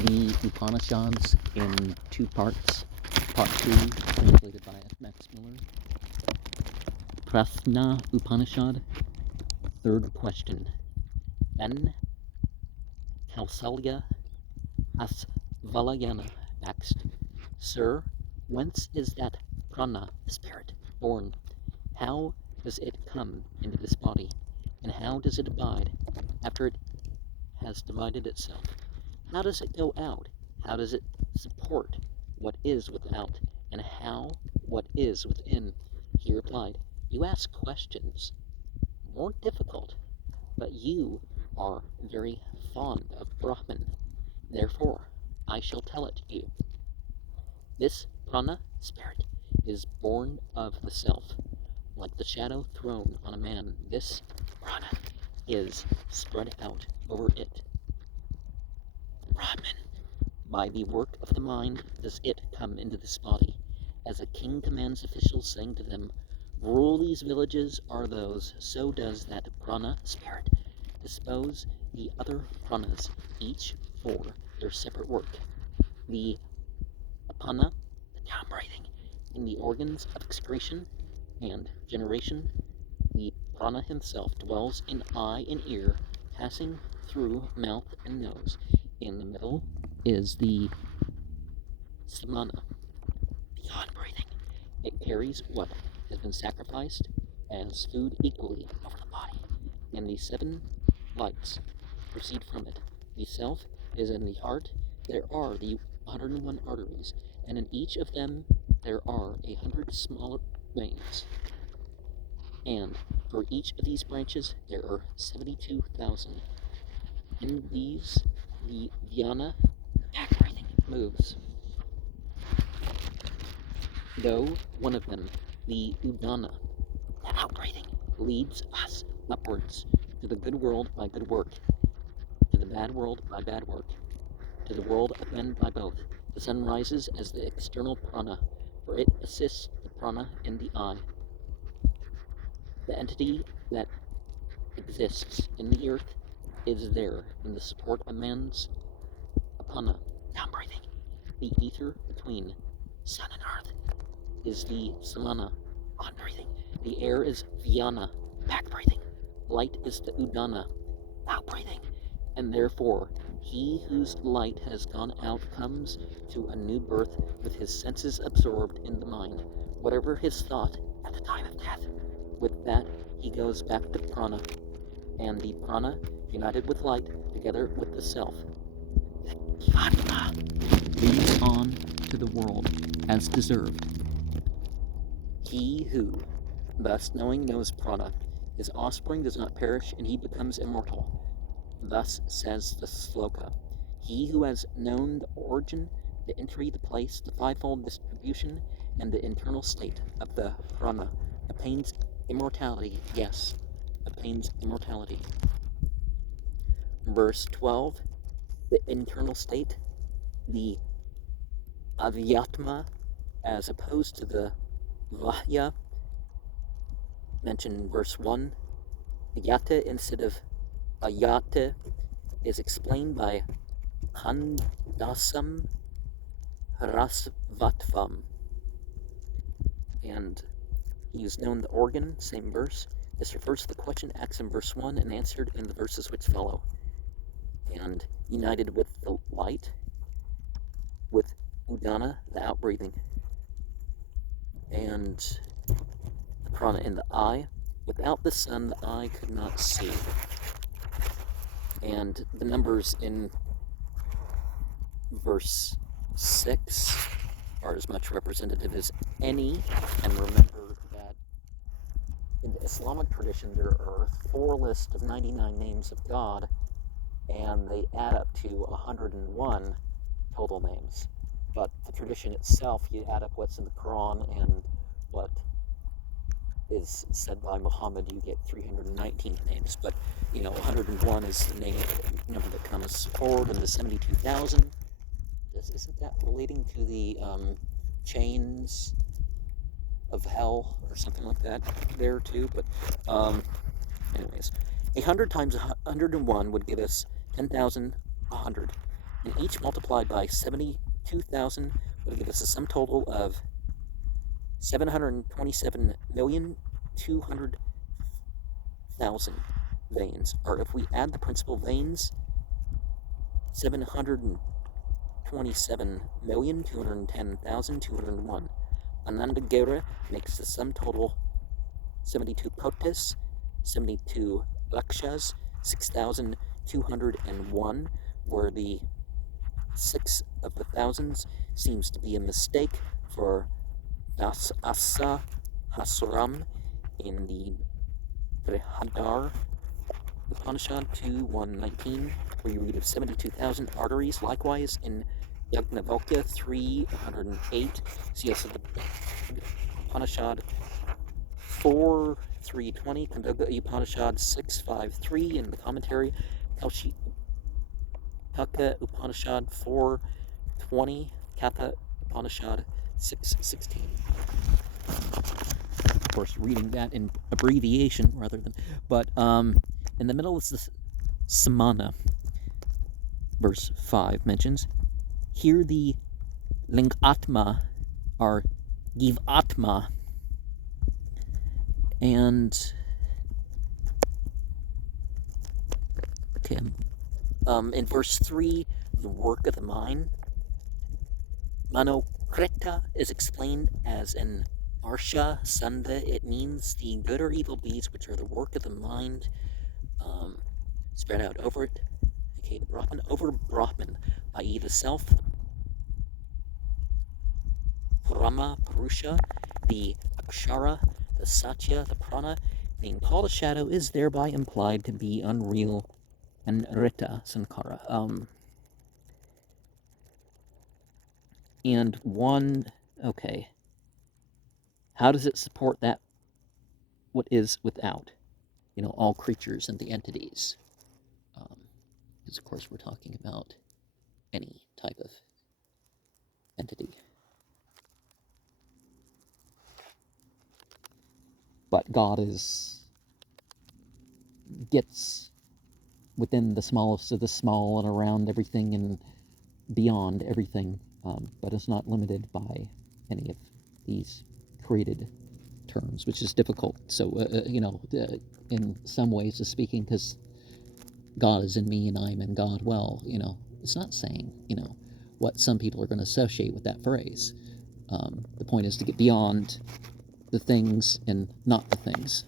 the Upanishads in two parts. Part 2, translated by Max Muller. Prasna Upanishad, third question. Then Kausalya Asvalayana asked, Sir, whence is that prana, spirit, born? How does it come into this body? And how does it abide after it has divided itself? How does it go out? How does it support what is without? And how what is within? He replied, You ask questions more difficult, but you are very fond of Brahman. Therefore, I shall tell it to you. This prana, spirit, is born of the self. Like the shadow thrown on a man, this prana is spread out over it. Brahman, by the work of the mind, does it come into this body, as a king commands officials, saying to them, Rule these villages are those, so does that prana, spirit, dispose the other pranas, each for their separate work. The apana, the down breathing, in the organs of excretion and generation, the prana himself dwells in eye and ear, passing through mouth and nose. In the middle is the samana, the on breathing. It carries what has been sacrificed as food equally over the body, and the 7 lights proceed from it. The self is in the heart. There are the 101 arteries, and in each of them there are 100 smaller veins. And for each of these branches there are 72,000. In these, the dhyana, back breathing, moves. Though one of them, the udana, the out breathing, leads us upwards to the good world by good work, to the bad world by bad work, to the world of men by both. The sun rises as the external prana, for it assists the prana in the eye. The entity that exists in the earth is there in the support of man's apana, down breathing. The ether between sun and earth is the samana, on breathing. The air is vyana, back breathing. Light is the udana, out breathing. And therefore, he whose light has gone out comes to a new birth with his senses absorbed in the mind, whatever his thought at the time of death. With that, he goes back to prana, and the prana, united with light, together with the self, leads on to the world as deserved. He who, thus knowing, knows prana, his offspring does not perish, and he becomes immortal. Thus says the sloka. He who has known the origin, the entry, the place, the fivefold distribution, and the internal state of the prana obtains immortality. Yes, obtains immortality. Verse 12, the internal state, the avyatma, as opposed to the vahya, mentioned in verse 1. Yata instead of ayata is explained by handasam hrasvatvam. And he is known the organ, same verse. This refers to the question asked in verse 1 and answered in the verses which follow. And united with the light, with udana, the outbreathing, and the prana in the eye. Without the sun, the eye could not see. And the numbers in verse 6 are as much representative as any. And remember that in the Islamic tradition, there are 4 lists of 99 names of God, and they add up to 101 total names. But the tradition itself, you add up what's in the Quran and what is said by Muhammad, you get 319 names. But 101 is the number that comes forward in the 72,000. Isn't that relating to the chains of hell or something like that there too? But anyways, 100 times 101 would give us 10,100. and each multiplied by 72,000 would give us a sum total of 727,200,000 veins. Or if we add the principal veins, 727,210,201. Anandagera makes the sum total 72 kotis, 72 lakshas, 6,201, where the 6 of the thousands seems to be a mistake for Das Asa Hasram in the Brihadar Upanishad 2:119, where you read of 72,000 arteries. Likewise, in Yagnavalkya 308, see also the Upanishad 4:320, Kandoga Upanishad 6:5:3, in the commentary, Kaushika Upanishad 4:20, Katha Upanishad 6:16. Of course, reading that in abbreviation rather than, but in the middle is the Samana. Verse 5 mentions, here the Lingatma are Givatma, and okay, in verse 3, the work of the mind, Manokrita is explained as an Arsha Sanda. It means the good or evil deeds which are the work of the mind, spread out over it. Okay, the Brahman over Brahman, i.e. the self, Brahma, Purusha, the Akshara, the Satya, the Prana. Being called a shadow is thereby implied to be unreal and Rita Sankara. And one, okay, how does it support that what is without, all creatures and the entities? Because, of course, we're talking about any type of entity. But God gets within the smallest of the small and around everything and beyond everything, but is not limited by any of these created terms, which is difficult. So, in some ways of speaking, because God is in me and I am in God, well, it's not saying, what some people are going to associate with that phrase. The point is to get beyond the things and not the things.